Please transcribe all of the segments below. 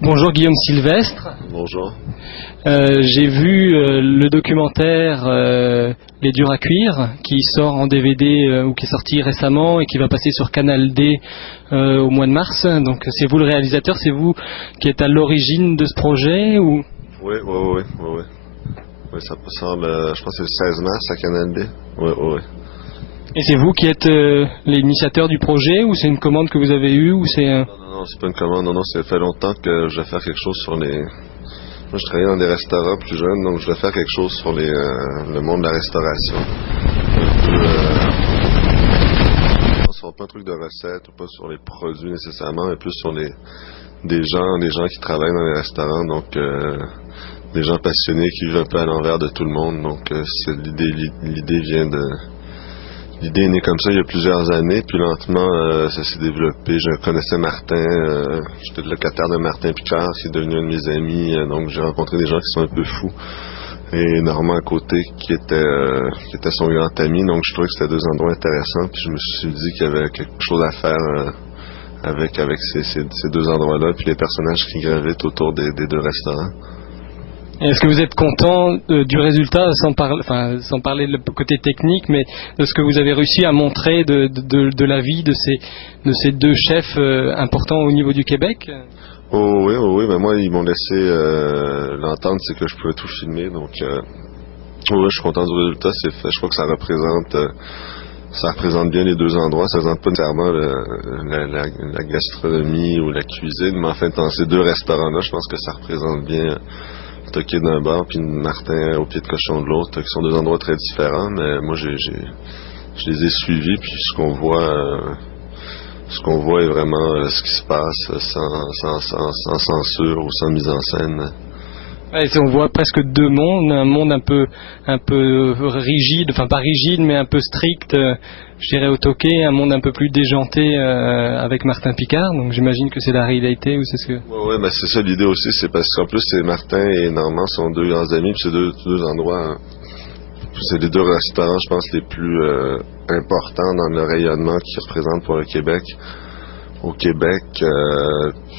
Bonjour Guillaume Sylvestre. Bonjour. J'ai vu le documentaire Les Durs à cuire qui sort en DVD ou qui est sorti récemment et qui va passer sur Canal D au mois de mars. Donc c'est vous le réalisateur, c'est vous qui êtes à l'origine de ce projet ou... Oui. Oui, ça semble, je pense que c'est le 16 mars à Canal D. Oui. Et c'est vous qui êtes l'initiateur du projet ou c'est une commande que vous avez eue ou c'est... Non, c'est pas une commande, non, ça fait longtemps que je vais faire quelque chose sur les... Moi, je travaillais dans des restaurants plus jeunes, donc je vais faire quelque chose sur le monde de la restauration. Sur pas un truc de recette ou pas sur les produits nécessairement, mais plus sur des gens qui travaillent dans les restaurants, donc des gens passionnés qui vivent un peu à l'envers de tout le monde. Donc l'idée est née comme ça il y a plusieurs années, puis lentement ça s'est développé. Je connaissais Martin, j'étais le locataire de Martin Picard, qui est devenu un de mes amis, donc j'ai rencontré des gens qui sont un peu fous. Et Normand à côté qui était son grand ami, donc je trouvais que c'était deux endroits intéressants, puis je me suis dit qu'il y avait quelque chose à faire avec ces deux endroits-là, puis les personnages qui gravitent autour des deux restaurants. Est-ce que vous êtes content du résultat, sans parler du côté technique, mais de ce que vous avez réussi à montrer de la vie de ces deux chefs importants au niveau du Québec? Oh oui, mais moi ils m'ont laissé l'entendre, c'est que je pouvais tout filmer, donc je suis content du résultat, c'est fait. Je crois que ça représente bien les deux endroits, ça représente pas nécessairement la gastronomie ou la cuisine, mais en fait dans ces deux restaurants-là, je pense que ça représente bien Toqué d'un bord puis Martin au pied de cochon de l'autre, qui sont deux endroits très différents, mais moi je les ai suivis, puis ce qu'on voit est vraiment ce qui se passe sans censure ou sans mise en scène. Ouais, on voit presque deux mondes, un monde un peu rigide, enfin pas rigide mais un peu strict, je dirais au Toqué, un monde un peu plus déjanté avec Martin Picard, donc j'imagine que c'est la réalité ou c'est ce que... Ouais, mais c'est ça l'idée aussi, c'est parce qu'en plus c'est Martin et Normand sont deux grands amis, puis c'est deux endroits, c'est les deux restaurants je pense les plus importants dans le rayonnement qu'ils représentent pour le Québec. Au Québec,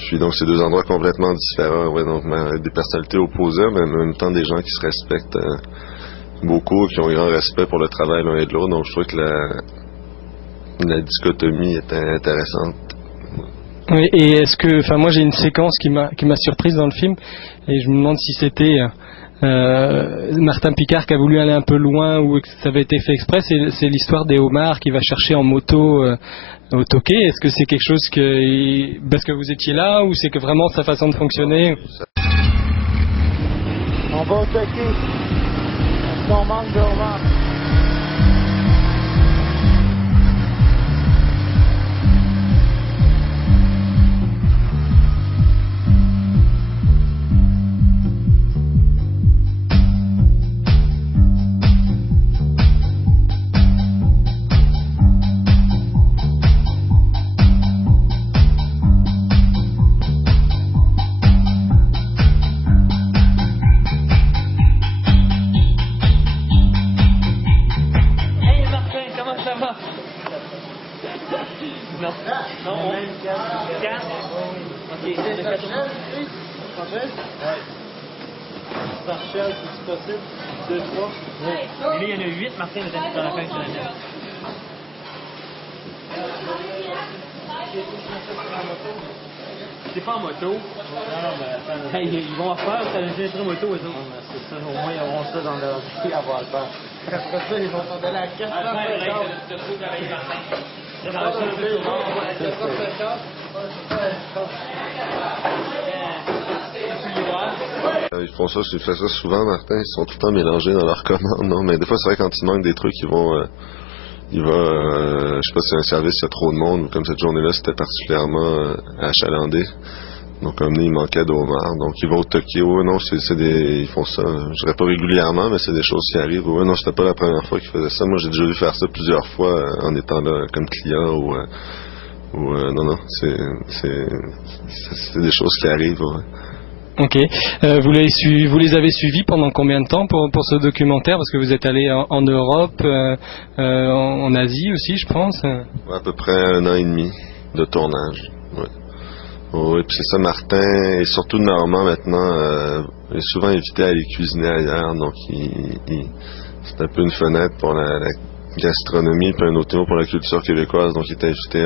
puis donc c'est deux endroits complètement différents, ouais, donc des personnalités opposées, mais en même temps des gens qui se respectent beaucoup, qui ont un grand respect pour le travail l'un et de l'autre, donc je trouve que la dichotomie était intéressante. Oui, et est-ce que, moi j'ai une séquence qui m'a surprise dans le film, et je me demande si c'était Martin Picard qui a voulu aller un peu loin ou que ça avait été fait exprès, c'est l'histoire des homards qu'il va chercher en moto au Toqué. Est-ce que c'est quelque chose parce que vous étiez là ou c'est que vraiment sa façon de fonctionner? On va au Toqué. Est-ce qu'on manque de homards? Marshall, si c'est possible, 2, 3. Oui. Et là, il y en a 8, Martin, dans la fin de semaine. C'est pas en moto. Non, mais ils vont en faire, ça les intérêt moto, eux autres. C'est ça, au moins, ils auront ça dans leur vie avant le faire. Après ça, ils vont s'en donner à 4 Ils font ça, ils font ça souvent, Martin, ils sont tout le temps mélangés dans leurs commandes, non, mais des fois c'est vrai quand il manque des trucs, je sais pas si c'est un service, il y a trop de monde, ou comme cette journée-là, c'était particulièrement achalandé. Donc, comme il manquait d'homards. Donc, ils vont au Tokyo. Non, ils font ça. Je dirais pas régulièrement, mais c'est des choses qui arrivent. Ouais, non, c'était pas la première fois qu'ils faisaient ça. Moi, j'ai déjà vu faire ça plusieurs fois en étant là comme client non, c'est des choses qui arrivent. Ouais. Ok. Vous les avez suivis pendant combien de temps pour ce documentaire? Parce que vous êtes allé en Europe, en Asie aussi, je pense. Ouais, à peu près 1 an et demi de tournage. Ouais. Oui, puis c'est ça, Martin, et surtout Normand maintenant, est souvent invité à aller cuisiner ailleurs, donc c'est un peu une fenêtre pour la gastronomie, puis un autre mot pour la culture québécoise, donc il est invité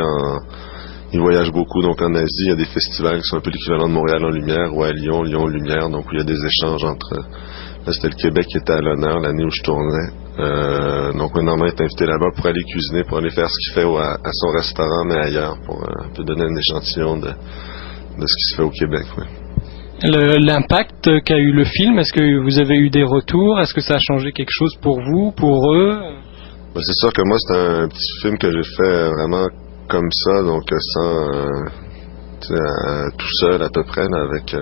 il voyage beaucoup, donc en Asie, il y a des festivals qui sont un peu l'équivalent de Montréal en Lumière, ou à Lyon, Lyon en Lumière, donc où il y a des échanges entre, là c'était le Québec qui était à l'honneur l'année où je tournais, donc Normand est invité là-bas pour aller cuisiner, pour aller faire ce qu'il fait à son restaurant, mais ailleurs, pour un peu donner un échantillon de ce qui se fait au Québec, oui. L'impact qu'a eu le film, est-ce que vous avez eu des retours? Est-ce que ça a changé quelque chose pour vous, pour eux? Ben, c'est sûr que moi, c'est un petit film que j'ai fait vraiment comme ça, donc sans tout seul à peu près, là, avec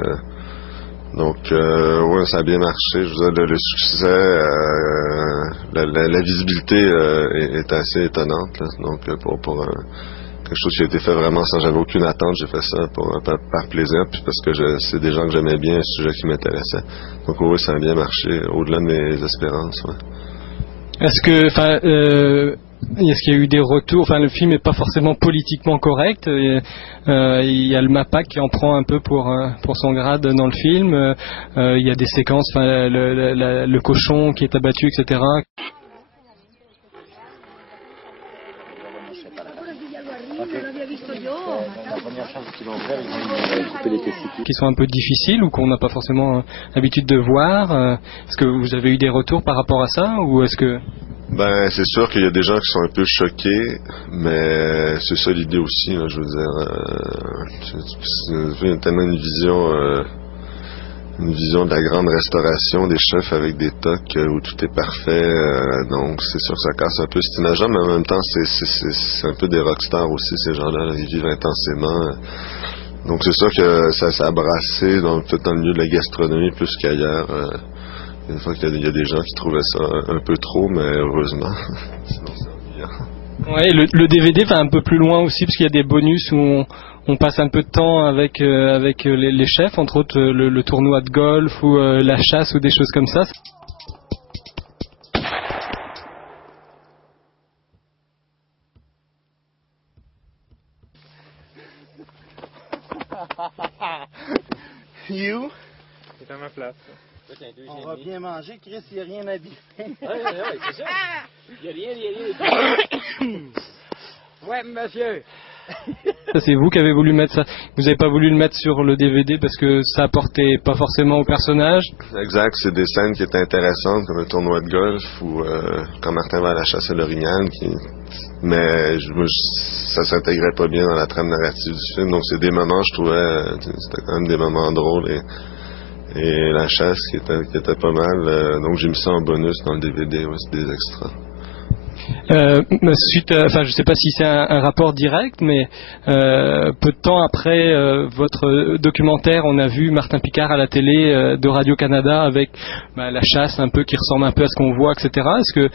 donc ouais, ça a bien marché. Je veux dire, le succès, la visibilité est assez étonnante, là. Donc pour quelque chose qui a été fait vraiment sans, j'avais aucune attente, j'ai fait ça par plaisir, puis parce que c'est des gens que j'aimais bien, un sujet qui m'intéressait. Donc oui, ça a bien marché, au-delà de mes espérances, ouais. Est-ce qu'il y a eu des retours? Enfin, le film n'est pas forcément politiquement correct. Il y a le MAPAC qui en prend un peu pour son grade dans le film. Il y a des séquences, enfin, le cochon qui est abattu, etc. Qui sont un peu difficiles ou qu'on n'a pas forcément l'habitude de voir. Est-ce que vous avez eu des retours par rapport à ça, ou est-ce que... Ben, c'est sûr qu'il y a des gens qui sont un peu choqués, mais c'est ça l'idée aussi, là, je veux dire. C'est tellement une vision de la grande restauration, des chefs avec des tocs où tout est parfait, donc c'est sûr que ça casse un peu cette image-là, mais en même temps c'est un peu des rockstars aussi, ces gens-là, là, ils vivent intensément, donc c'est sûr que ça a brassé peut-être dans le milieu de la gastronomie plus qu'ailleurs, une fois qu'il y a des gens qui trouvaient ça un peu trop, mais heureusement, sinon c'est ennuyant. Ouais, le DVD va un peu plus loin aussi, parce qu'il y a des bonus où on passe un peu de temps avec les chefs, entre autres le tournoi de golf ou la chasse ou des choses comme ça. You? C'est à ma place. On va bien manger, Chris, il n'y a rien à dire. Ouais, c'est ça. Il n'y a rien. Ouais, monsieur. Ça, c'est vous qui avez voulu mettre ça. Vous n'avez pas voulu le mettre sur le DVD parce que ça apportait pas forcément au personnage? Exact, c'est des scènes qui étaient intéressantes, comme le tournoi de golf ou quand Martin va à la chasse à l'orignal, mais ça s'intégrait pas bien dans la trame narrative du film, donc c'est des moments, je trouvais, c'était quand même des moments drôles et la chasse qui était pas mal, donc j'ai mis ça en bonus dans le DVD, ouais, c'est des extras. Enfin, je sais pas si c'est un rapport direct, mais peu de temps après votre documentaire, on a vu Martin Picard à la télé de Radio-Canada avec la chasse un peu qui ressemble un peu à ce qu'on voit, etc. Est-ce que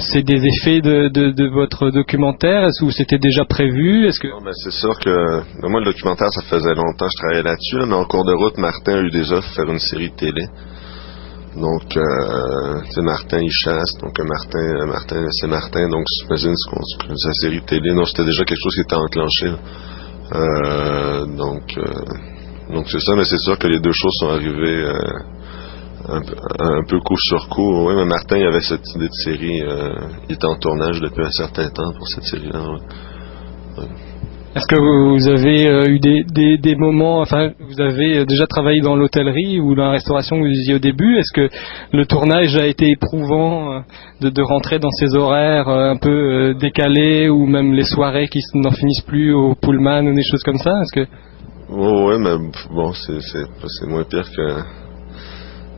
c'est des effets de votre documentaire? Est-ce que c'était déjà prévu? Non, ben, c'est sûr que moi le documentaire, ça faisait longtemps que je travaillais là-dessus, là, mais en cours de route, Martin a eu des offres pour faire une série de télé. Donc, tu sais, Martin, il chasse. Donc, Martin, c'est Martin. Donc, j'imagine sa série de télé. Non, c'était déjà quelque chose qui était enclenché. Donc, c'est ça. Mais c'est sûr que les deux choses sont arrivées un peu coup sur coup. Oui, mais Martin, il avait cette idée de série. Il était en tournage depuis un certain temps pour cette série-là. Ouais. Ouais. Est-ce que vous avez eu des moments, enfin, vous avez déjà travaillé dans l'hôtellerie ou dans la restauration, vous disiez au début, est-ce que le tournage a été éprouvant de rentrer dans ces horaires un peu décalés, ou même les soirées qui n'en finissent plus au Pullman ou des choses comme ça? Est-ce que... Ouais, mais bon, c'est moins pire que...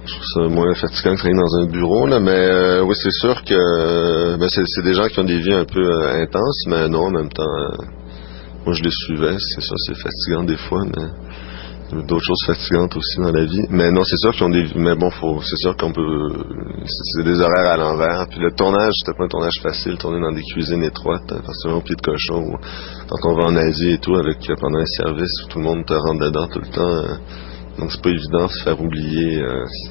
Je trouve ça moins fatigant de travailler dans un bureau, là, mais oui, c'est sûr que c'est des gens qui ont des vies un peu intenses, mais non, en même temps... moi, je les suivais, c'est ça, c'est fatigant des fois, mais il y a d'autres choses fatigantes aussi dans la vie. Mais non, c'est sûr qu'ils ont des... Mais bon, c'est sûr qu'on peut... C'est des horaires à l'envers. Puis le tournage, c'était pas un tournage facile, tourner dans des cuisines étroites, forcément au pied de cochon. Ou quand on va en Asie et tout, pendant un service où tout le monde te rentre dedans tout le temps. Donc c'est pas évident de se faire oublier.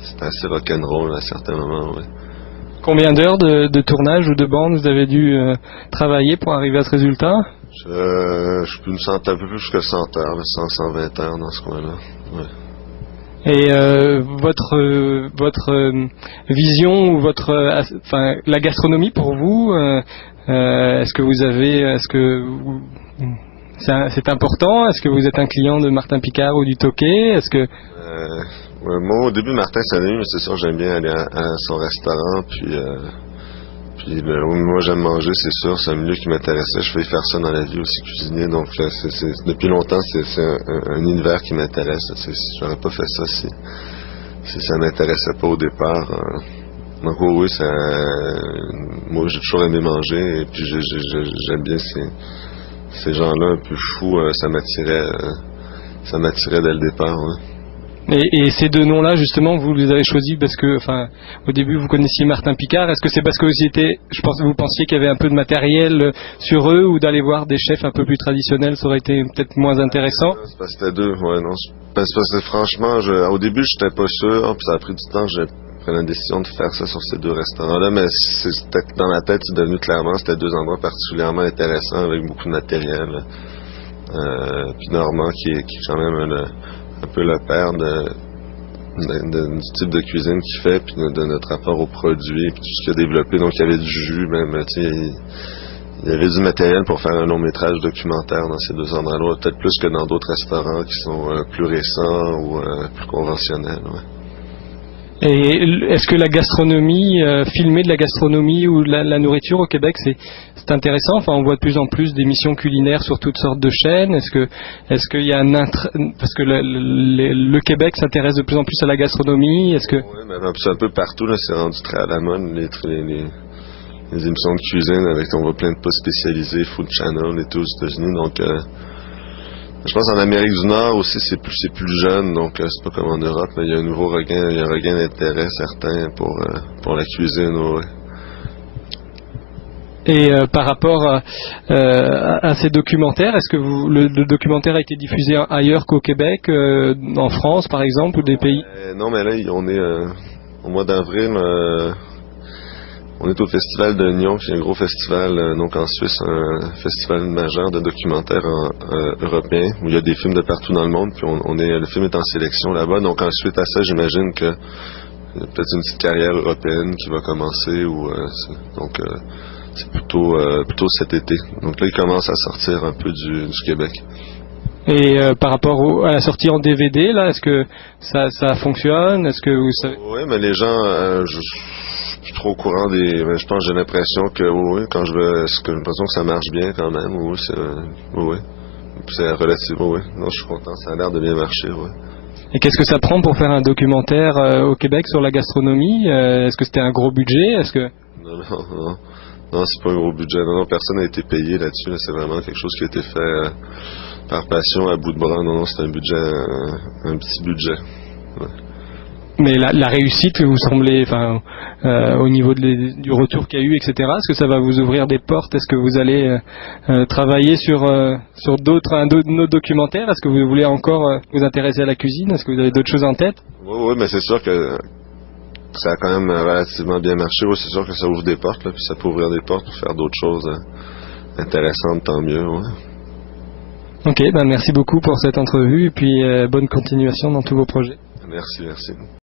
C'est assez rock'n'roll à certains moments, ouais. Combien d'heures de tournage ou de bande vous avez dû travailler pour arriver à ce résultat? Je peux me sentir un peu plus que 100 heures, 100, 120 heures dans ce coin-là. Ouais. Et votre vision ou enfin la gastronomie pour vous, est-ce que vous avez, c'est important? Est-ce que vous êtes un client de Martin Picard ou du Toqué? Est-ce que ouais, moi au début Martin c'est un ami, mais c'est sûr j'aime bien aller à son restaurant, puis moi j'aime manger, c'est sûr, c'est un milieu qui m'intéressait, je fais faire ça dans la vie aussi, cuisiner, donc depuis longtemps c'est un univers qui m'intéresse, j'aurais pas fait ça si ça m'intéressait pas au départ. Donc oui, moi j'ai toujours aimé manger, et puis j'aime bien ces gens-là un peu fous, ça m'attirait dès le départ. Ouais. Et ces deux noms-là, justement, vous les avez choisis parce que, enfin, au début, vous connaissiez Martin Picard. Est-ce que c'est parce que vous pensiez qu'il y avait un peu de matériel sur eux, ou d'aller voir des chefs un peu plus traditionnels, ça aurait été peut-être moins intéressant? C'est parce que c'était deux, ouais, non. C'est parce que franchement, au début, j'étais pas sûr, puis ça a pris du temps, j'ai pris la décision de faire ça sur ces deux restaurants-là, mais c'était dans la tête, c'est devenu clairement, c'était deux endroits particulièrement intéressants, avec beaucoup de matériel. Puis Normand, qui est quand même un peu le père du type de cuisine qu'il fait, puis de notre rapport aux produits, puis tout ce qu'il a développé. Donc il y avait du jus, même, tu sais, il y avait du matériel pour faire un long métrage documentaire dans ces deux endroits-là, peut-être plus que dans d'autres restaurants qui sont plus récents ou plus conventionnels. Ouais. Et est-ce que la gastronomie, filmer de la gastronomie ou de la nourriture au Québec, c'est intéressant? Enfin, on voit de plus en plus d'émissions culinaires sur toutes sortes de chaînes. Est-ce qu'il y a parce que le Québec s'intéresse de plus en plus à la gastronomie? Est-ce que oui, mais c'est un peu partout là, c'est rendu très à la mode les émissions de cuisine on voit plein de postes spécialisés, Food Channel et tout aux États-Unis. Donc je pense en Amérique du Nord aussi c'est plus jeune, donc c'est pas comme en Europe, mais il y a un regain d'intérêt certain pour la cuisine. Ouais. Et par rapport à ces documentaires, est-ce que le documentaire a été diffusé ailleurs qu'au Québec, en France par exemple, ou des pays? Non, mais là on est au mois d'avril. On est au Festival de Nyon, qui est un gros festival donc en Suisse, un festival majeur de documentaires européens, où il y a des films de partout dans le monde, puis le film est en sélection là-bas. Donc ensuite à ça, j'imagine que il y a peut-être une petite carrière européenne qui va commencer, c'est plutôt cet été. Donc là, il commence à sortir un peu du Québec. Et par rapport à la sortie en DVD, là, est-ce que ça fonctionne? Est-ce que vous savez? Oui, mais les gens, je suis trop au courant mais je pense que j'ai l'impression que oui, quand j'ai l'impression que ça marche bien quand même. Oui, c'est relativement, oui. Non, je suis content, ça a l'air de bien marcher, oui. Et qu'est-ce que ça prend pour faire un documentaire au Québec sur la gastronomie? Est-ce que c'était un gros budget? Non, c'est pas un gros budget. Non, personne n'a été payé là-dessus. Là. C'est vraiment quelque chose qui a été fait par passion, à bout de bras. Non, c'est un petit budget. Ouais. Mais la réussite, vous semblez, au niveau du retour qu'il y a eu, etc., est-ce que ça va vous ouvrir des portes? Est-ce que vous allez travailler sur un autre documentaire? Est-ce que vous voulez encore vous intéresser à la cuisine? Est-ce que vous avez d'autres choses en tête? Oui, mais c'est sûr que ça a quand même relativement bien marché. Oui, c'est sûr que ça ouvre des portes, là, puis ça peut ouvrir des portes pour faire d'autres choses intéressantes, tant mieux. Ouais. Ok, merci beaucoup pour cette entrevue, et puis bonne continuation dans tous vos projets. Merci.